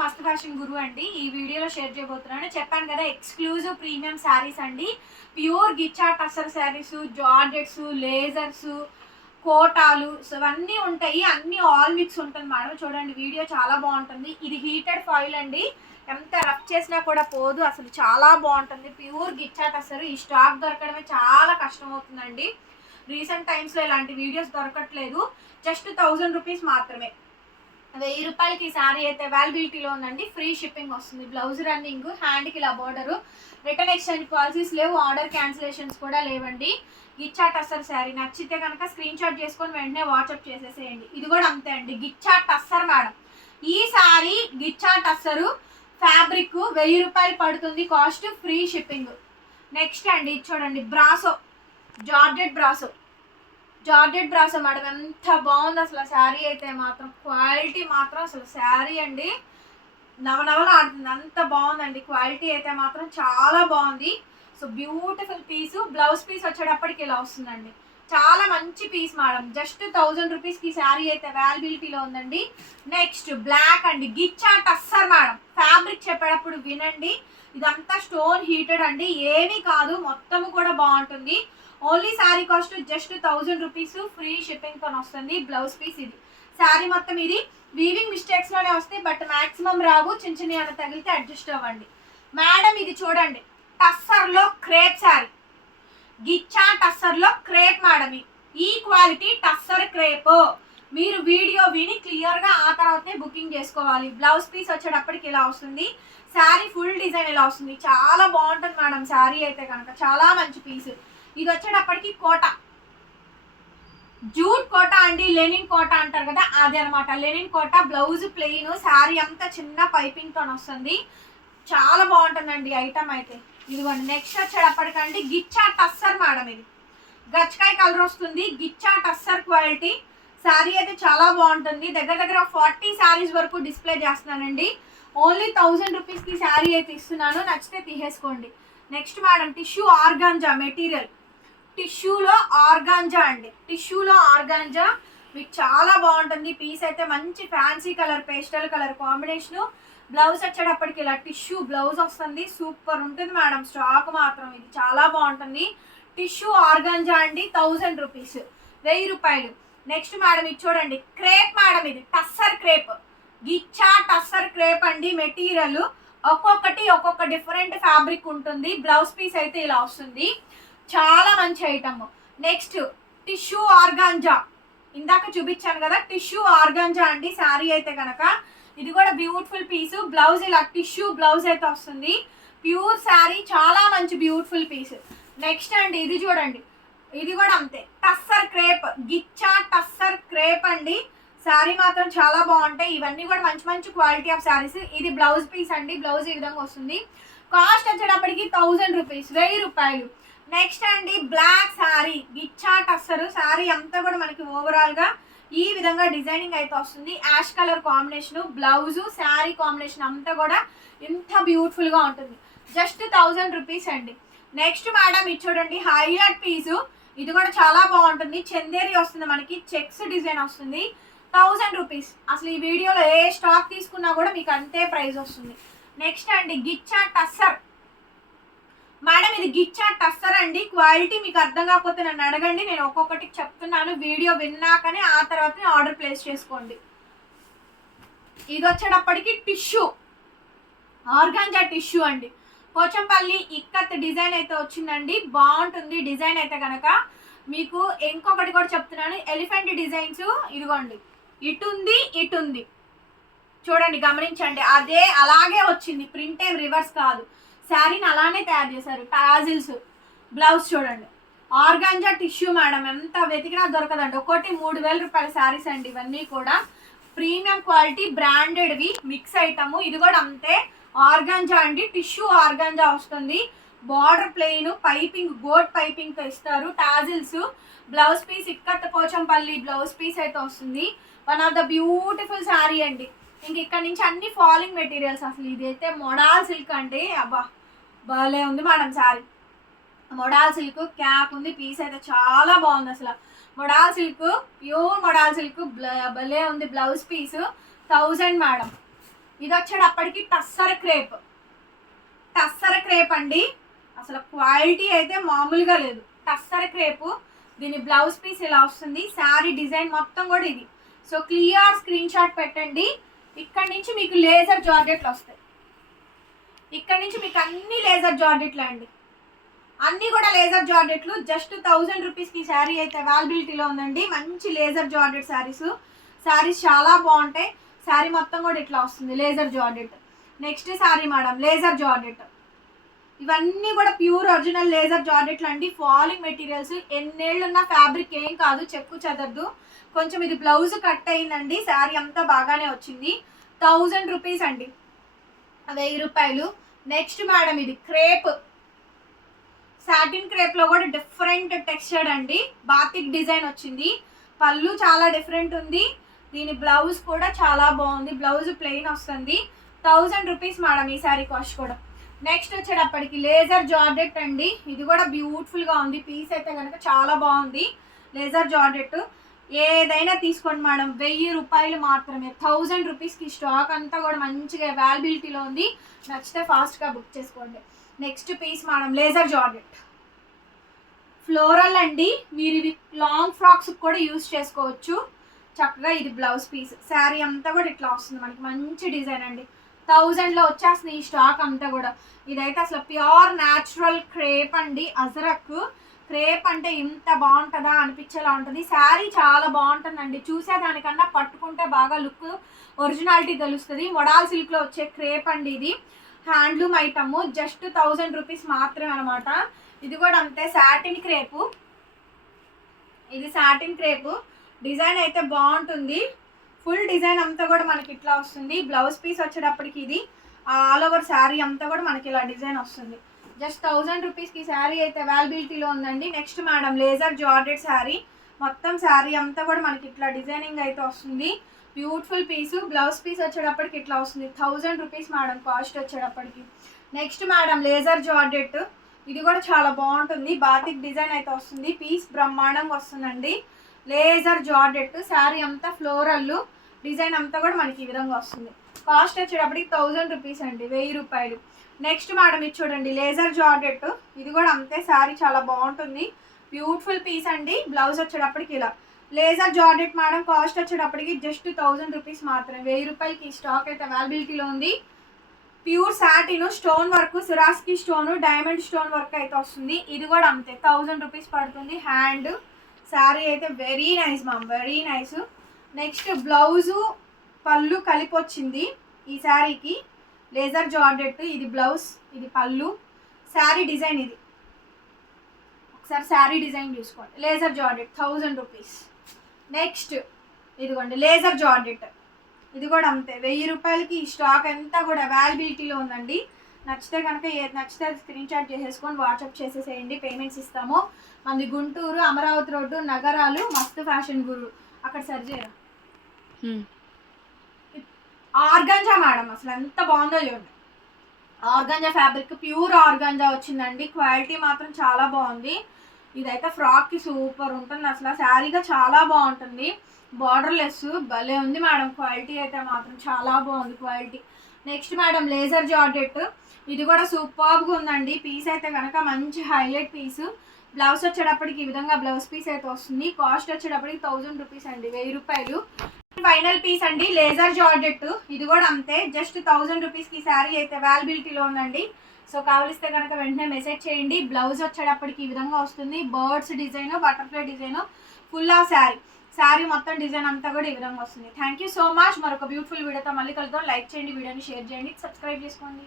మస్త్ ఫ్యాషన్ గురు అండి. ఈ వీడియోలో షేర్ చేయబోతున్నాను. చెప్పాను కదా ఎక్స్క్లూజివ్ ప్రీమియం శారీస్ అండి. Pure ghicha tussar sarees georgettes lasers కోటాలు సో ఇవన్నీ ఉంటాయి. అన్ని ఆల్ మిక్స్ ఉంటుంది మేడం చూడండి వీడియో చాలా బాగుంటుంది. ఇది హీటెడ్ ఫాయిల్ అండి. ఎంత రఫ్ చేసినా కూడా పోదు. అసలు చాలా బాగుంటుంది. ప్యూర్ గిచ్చా టసర్ ఈ స్టాక్ దొరకడమే చాలా కష్టం అవుతుందండి. రీసెంట్ టైమ్స్లో ఇలాంటి వీడియోస్ దొరకట్లేదు. జస్ట్ థౌజండ్ రూపీస్ మాత్రమే. వెయ్యి రూపాయలకి ఈ శారీ అయితే అవైలబిలిటీలో ఉందండి. ఫ్రీ షిప్పింగ్ వస్తుంది. బ్లౌజ్ రన్నింగ్ హ్యాండ్కి ఇలా బోర్డరు రిటర్న్ ఎక్స్చేంజ్ పాలసీస్ లేవు. ఆర్డర్ క్యాన్సిలేషన్స్ కూడా లేవండి. గిచ్చాట్ టస్సర్ శారీ. నచ్చితే కనుక స్క్రీన్ షాట్ చేసుకొని వెంటనే వాట్సాప్ చేసేసేయండి. ఇది కూడా అంతే అండి. గిచ్చాట్ టస్సర్ మేడం. ఈ శారీ గిచ్చాట్ టస్సరు ఫ్యాబ్రిక్ వెయ్యి రూపాయలు పడుతుంది. కాస్ట్ ఫ్రీ షిప్పింగ్ నెక్స్ట్ అండి ఇది చూడండి. Brasso georgette brasso georgette brasso madam ఎంత బాగుంది అసలు శారీ అయితే మాత్రం. క్వాలిటీ మాత్రం అసలు శారీ అండి. నవనవలు ఆడుతుంది అంత బాగుందండి. క్వాలిటీ అయితే మాత్రం చాలా బాగుంది. So beautiful piece blouse piece వచ్చేటప్పటికి ఇలా వస్తుందండి. చాలా మంచి పీస్ మేడం. జస్ట్ థౌజండ్ రూపీస్కి శారీ అయితే అవైలబిలిటీలో ఉందండి. నెక్స్ట్ బ్లాక్ అండి. గిచ్చా టస్సర్ మేడం. ఫ్యాబ్రిక్ చెప్పేటప్పుడు వినండి. ఇదంతా స్టోన్ హీటెడ్ అండి. ఏమీ కాదు మొత్తం కూడా బాగుంటుంది. Only saree cost just thousand rupees free షిప్పింగ్తో వస్తుంది బ్లౌజ్ పీస్ ఇది. శారీ మొత్తం ఇది వీవింగ్ మిస్టేక్స్లోనే వస్తాయి బట్ మాక్సిమం రావు చిన్న చిన్న ఏమైనా తగిలితే అడ్జస్ట్ అవ్వండి. మేడం ఇది చూడండి టస్సర్లో క్రేప్ శారీ. గిచ్చా టస్సర్లో క్రేప్ మేడం ఈ. క్వాలిటీ టస్సర్ క్రేప్ మీరు వీడియో విని క్లియర్గా ఆ తర్వాతనే బుకింగ్ చేసుకోవాలి. బ్లౌజ్ పీస్ వచ్చేటప్పటికి ఇలా వస్తుంది. శారీ ఫుల్ డిజైన్ ఇలా వస్తుంది. చాలా బాగుంటుంది మేడం శారీ అయితే కనుక. చాలా మంచి పీస్. ఇది వచ్చేటప్పటికి కోట. జూట్ కోట అండి లెనిన్ కోట అంటారు కదా అదే అనమాట linen Kota blouse plain saree అంతా చిన్న పైపింగ్తో వస్తుంది. చాలా బాగుంటుందండి ఐటమ్ అయితే. ఇదిగోండి నెక్స్ట్ వచ్చేటప్పటికండి గిచ్చా టస్సర్ మేడం ఇది. గచ్చకాయ కలర్ వస్తుంది గిచ్చా టస్సర్ క్వాలిటీ. శారీ అయితే చాలా బాగుంటుంది. దగ్గర దగ్గర ఫార్టీ శారీస్ వరకు డిస్ప్లే చేస్తున్నానండి. ఓన్లీ థౌజండ్ రూపీస్కి శారీ అయితే ఇస్తున్నాను. నచ్చితే తీసేసుకోండి. Next madam tissue organza material. టిష్యూలో ఆర్గాంజా అండి. టిష్యూలో ఆర్గాంజా మీకు చాలా బాగుంటుంది. పీస్ అయితే మంచి fancy colour pastel colour combination. Blouse వచ్చేటప్పటికి ఇలా టిష్యూ బ్లౌజ్ వస్తుంది. సూపర్ ఉంటుంది మేడం. స్టాక్ మాత్రం ఇది చాలా బాగుంటుంది. టిష్యూ ఆర్గాంజా అండి. Thousand rupees. వెయ్యి రూపాయలు. నెక్స్ట్ మేడం ఇది చూడండి. క్రేప్ మేడం ఇది. టస్సర్ క్రేప్. గిచ్చా టస్సర్ క్రేప్ అండి మెటీరియల్. ఒక్కొక్కటి ఒక్కొక్క డిఫరెంట్ ఫ్యాబ్రిక్ ఉంటుంది. బ్లౌజ్ పీస్ అయితే ఇలా వస్తుంది. చాలా మంచి ఐటమ్ నెక్స్ట్ టిష్యూ ఆర్గాంజా ఇందాక చూపించాను కదా టిష్యూ ఆర్గాంజా అండి శారీ అయితే కనుక ఇది కూడా బ్యూటిఫుల్ పీస్ బ్లౌజ్ ఇలా టిష్యూ బ్లౌజ్ అయితే వస్తుంది. ప్యూర్ శారీ చాలా మంచి బ్యూటిఫుల్ పీస్ నెక్స్ట్ అండి ఇది చూడండి. ఇది కూడా అంతే. టస్సర్ క్రేప్ గిచ్చా టస్సర్ క్రేప్ అండి. శారీ మాత్రం చాలా బాగుంటాయి. ఇవన్నీ కూడా మంచి మంచి క్వాలిటీ ఆఫ్ శారీస్ ఇది బ్లౌజ్ పీస్ అండి. బ్లౌజ్ ఈ విధంగా వస్తుంది. కాస్ట్ వచ్చేటప్పటికి థౌజండ్ రూపీస్ వెయ్యి రూపాయలు. నెక్స్ట్ అండి బ్లాక్ శారీ గిచ్చా వస్తారు శారీ అంతా కూడా మనకి ఓవరాల్గా ఈ విధంగా డిజైనింగ్ అయితే వస్తుంది. Ash colour combination blouse saree combination అంతా కూడా ఇంత బ్యూటిఫుల్గా ఉంటుంది. జస్ట్ థౌజండ్ రూపీస్ అండి. నెక్స్ట్ మేడం ఇది చూడండి హైలైట్ పీసు ఇది కూడా చాలా బాగుంటుంది. చందేరి వస్తుంది మనకి. చెక్స్ డిజైన్ వస్తుంది. థౌజండ్ రూపీస్ అసలు ఈ వీడియోలో ఏ స్టాక్ తీసుకున్నా కూడా మీకు అంతే ప్రైస్ వస్తుంది. నెక్స్ట్ అండి గిచ్చా టస్సర్ మేడం ఇది గిచ్చా టస్సర్ అండి క్వాలిటీ మీకు అర్థం కాకపోతే నన్ను అడగండి. నేను ఒక్కొక్కటి చెప్తున్నాను. వీడియో విన్నాకనే ఆ తర్వాత ఆర్డర్ ప్లేస్ చేసుకోండి. ఇది వచ్చేటప్పటికి టిష్యూ. ఆర్గాంజా టిష్యూ అండి. పోచంపల్లి ఇక్కత్ డిజైన్ అయితే వచ్చిందండి. బాగుంటుంది డిజైన్ అయితే కనుక మీకు ఇంకొకటి కూడా చెప్తున్నాను. ఎలిఫెంట్ డిజైన్స్ ఇదిగోండి. ఇటుంది ఇటుంది. చూడండి గమనించండి. అదే అలాగే వచ్చింది. ప్రింట్ ఏం రివర్స్ కాదు. శారీని అలానే తయారు చేశారు. టాజిల్స్ బ్లౌజ్ చూడండి. ఆర్గాంజా టిష్యూ మేడం ఎంత వెతికినా దొరకదండి. ఒకటి మూడు వేల రూపాయల శారీస్ అండి ఇవన్నీ కూడా. ప్రీమియం క్వాలిటీ బ్రాండెడ్వి మిక్స్ ఐటమ్. ఇది కూడా అంతే. ఆర్గాంజా అండి. టిష్యూ ఆర్గాంజా వస్తుంది. బార్డర్ ప్లెయిన్ పైపింగ్ గోడ్ పైపింగ్తో ఇస్తారు. Tassels blouse piece ikat Pochampally blouse piece అయితే వస్తుంది. One of the beautiful saree అండి. ఇంక ఇక్కడ నుంచి అన్ని ఫాలింగ్ మెటీరియల్స్ అసలు ఇది అయితే మొడాల్ సిల్క్ అండి. అబ్బా! భలే ఉంది మేడం శారీ. మొడాల్ సిల్క్ క్యాప్ ఉంది పీస్ అయితే చాలా బాగుంది అసలు. Modal silk pure modal silk భలే ఉంది బ్లౌజ్ పీస్. Thousand madam. ఇది వచ్చేటప్పటికి టస్సర్ క్రేప్. టస్సర్ క్రేప్ అండి. అసలు క్వాలిటీ అయితే మామూలుగా లేదు. టస్సర్ క్రేపు. దీని బ్లౌజ్ పీస్ ఇలా వస్తుంది? శారీ డిజైన్ మొత్తం కూడా ఇది. సో క్లియర్ స్క్రీన్ షాట్ పెట్టండి. ఇక్కడ నుంచి మీకు లేజర్ జార్జెట్లు వస్తాయి. ఇక్కడ నుంచి మీకు అన్ని లేజర్ జార్జెట్లు అండి. అన్ని కూడా లేజర్ జార్డెట్లు జస్ట్ థౌజండ్ రూపీస్కి శారీ అయితే అవైలబిలిటీలో ఉందండి. మంచి లేజర్ జార్డెట్ శారీస్. శారీస్ చాలా బాగుంటాయి. శారీ మొత్తం కూడా ఇట్లా వస్తుంది. Laser georgette next saree madam. Laser georgette ఇవన్నీ కూడా ప్యూర్ ఒరిజినల్ లేజర్ జార్జెట్లు అండి. Falling materials. ఎన్నేళ్ళున్న ఫ్యాబ్రిక్ ఏం కాదు. చెక్కు చెదరదు. కొంచెం ఇది బ్లౌజ్ కట్ అయిందండి. శారీ అంతా బాగానే వచ్చింది. థౌజండ్ రూపీస్ అండి. వెయ్యి రూపాయలు. నెక్స్ట్ మేడం ఇది క్రేప్ సాటిన్ క్రేప్లో కూడా డిఫరెంట్ టెక్స్చర్డ్ అండి. బాతిక్ డిజైన్ వచ్చింది. పళ్ళు చాలా డిఫరెంట్ ఉంది. దీని బ్లౌజ్ కూడా చాలా బాగుంది. బ్లౌజ్ ప్లెయిన్ వస్తుంది. థౌజండ్ రూపీస్ మేడం ఈ సారీ కాస్ట్ కూడా. నెక్స్ట్ వచ్చేటప్పటికి లేజర్ జార్డెట్ అండి. ఇది కూడా బ్యూటిఫుల్గా ఉంది. పీస్ అయితే కనుక చాలా బాగుంది. లేజర్ జార్డెట్ ఏదైనా తీసుకోండి మేడం. వెయ్యి రూపాయలు మాత్రమే. థౌజండ్ రూపీస్కి స్టాక్ అంతా కూడా మంచిగా అవైలబిలిటీలో ఉంది. నచ్చితే ఫాస్ట్గా బుక్ చేసుకోండి. Next piece madam laser georgette floral అండి. మీరు ఇవి లాంగ్ ఫ్రాక్స్ కూడా యూస్ చేసుకోవచ్చు. చక్కగా ఇది బ్లౌజ్ పీస్ శారీ అంతా కూడా ఇట్లా వస్తుంది మనకి. మంచి డిజైన్ అండి. థౌజండ్లో వచ్చేస్తుంది ఈ స్టాక్ అంతా కూడా. ఇదైతే అసలు ప్యూర్ న్యాచురల్ క్రేప్ అండి. అజరక్. క్రేప్ అంటే ఇంత బాగుంటుందా అనిపించేలా ఉంటుంది. శారీ చాలా బాగుంటుందండి. చూసేదానికన్నా పట్టుకుంటే బాగా లుక్ ఒరిజినాలిటీ తెలుస్తుంది. మొడాల్ సిల్క్లో వచ్చే క్రేప్ అండి ఇది. Handloom item just thousand rupees మాత్రమే అనమాట ఇది కూడా అంతే శాటిన్ క్రేపు. ఇది శాటిన్ క్రేపు. డిజైన్ అయితే బాగుంటుంది. ఫుల్ డిజైన్ అంతా కూడా మనకి ఇట్లా వస్తుంది. బ్లౌజ్ పీస్ వచ్చేటప్పటికి ఇది. ఆల్ ఓవర్ శారీ అంతా కూడా మనకి ఇలా డిజైన్ వస్తుంది. జస్ట్ థౌజండ్ రూపీస్కి శారీ అయితే అవైలబిలిటీలో ఉందండి. Next madam laser georgette saree. మొత్తం శారీ అంతా కూడా మనకి ఇట్లా డిజైనింగ్ అయితే వస్తుంది. బ్యూటిఫుల్ పీస్ బ్లౌజ్ పీస్ వచ్చేటప్పటికి ఇట్లా వస్తుంది. థౌజండ్ రూపీస్ మేడం కాస్ట్ వచ్చేటప్పటికి. నెక్స్ట్ మేడం లేజర్ జార్డెట్ ఇది కూడా చాలా బాగుంటుంది. బాతిక్ డిజైన్ అయితే వస్తుంది. పీస్ బ్రహ్మాండంగా వస్తుందండి. లేజర్ జార్డెట్ శారీ అంతా ఫ్లోరల్ డిజైన్ అంతా కూడా మనకి ఈ విధంగా వస్తుంది. కాస్ట్ వచ్చేటప్పటికి థౌజండ్ రూపీస్ అండి. వెయ్యి రూపాయలు. నెక్స్ట్ మేడం ఇది చూడండి లేజర్ జార్డెట్ ఇది కూడా అంతే శారీ చాలా బాగుంటుంది. బ్యూటిఫుల్ పీస్ అండి బ్లౌజ్ వచ్చేటప్పటికి ఇలా. లేజర్ జార్డెట్ మేడం కాస్ట్ వచ్చేటప్పటికి జస్ట్ థౌజండ్ రూపీస్ మాత్రమే. వెయ్యి రూపాయలకి స్టాక్ అయితే అవైలబిలిటీలో ఉంది. ప్యూర్ సాటిన్ స్టోన్ వర్క్ సిరాస్కి స్టోన్ డైమండ్ స్టోన్ వర్క్ అయితే వస్తుంది. ఇది కూడా అంతే థౌజండ్ రూపీస్ పడుతుంది. హ్యాండ్ శారీ అయితే very nice ma'am very nice next blouse పళ్ళు కలిపి వచ్చింది ఈ శారీకి లేజర్ జార్డెట్ ఇది బ్లౌజ్ ఇది పళ్ళు శారీ డిజైన్ ఇది. ఒకసారి శారీ డిజైన్ చూసుకోండి. Laser georgette thousand rupees next ఇదిగోండి లేజర్ జార్డెట్ ఇది కూడా అంతే. వెయ్యి రూపాయలకి ఈ స్టాక్ అంతా కూడా అవైలబిలిటీలో ఉందండి. నచ్చితే కనుక నచ్చితే స్క్రీన్ షాట్ చేసేసుకొని వాట్సాప్ చేసేసేయండి. పేమెంట్స్ ఇస్తాము. మంది గుంటూరు అమరావతి రోడ్డు నగరాలు మస్తు ఫ్యాషన్ గురు. అక్కడ సరి చేయరా? ఆర్గంజా మేడం అసలు ఎంత బాగుందో చూడండి. ఆర్గంజా ఫ్యాబ్రిక్ ప్యూర్ ఆర్గంజా వచ్చిందండి. క్వాలిటీ మాత్రం చాలా బాగుంది. ఇదైతే ఫ్రాక్కి సూపర్ ఉంటుంది. అసలు శారీగా చాలా బాగుంటుంది. బార్డర్ లెస్ భలే ఉంది మేడం. క్వాలిటీ అయితే మాత్రం చాలా బాగుంది quality. Next madam laser georgette ఇది కూడా సూపర్గా ఉందండి. పీస్ అయితే కనుక మంచి హైలైట్ పీస్. బ్లౌజ్ వచ్చేటప్పటికి ఈ విధంగా బ్లౌజ్ పీస్ అయితే వస్తుంది. కాస్ట్ వచ్చేటప్పటికి థౌజండ్ రూపీస్ అండి వెయ్యి రూపాయలు. ఫైనల్ పీస్ అండి లేజర్ జార్డెట్ ఇది కూడా అంతే జస్ట్ థౌజండ్ రూపీస్కి శారీ అయితే అవైలబిలిటీలో ఉందండి. సో కావలిస్తే కనుక వెంటనే మెసేజ్ చేయండి. బ్లౌజ్ వచ్చేటప్పటికి ఈ విధంగా వస్తుంది. Birds design butterfly design full of saree. Saree మొత్తం డిజైన్ అంతా కూడా ఈ విధంగా వస్తుంది. థ్యాంక్ యూ సో మచ్ మరొక బ్యూటిఫుల్ వీడియోతో మళ్ళీ కలుద్దాం. లైక్ చేయండి వీడియోని షేర్ చేయండి సబ్స్క్రైబ్ చేసుకోండి.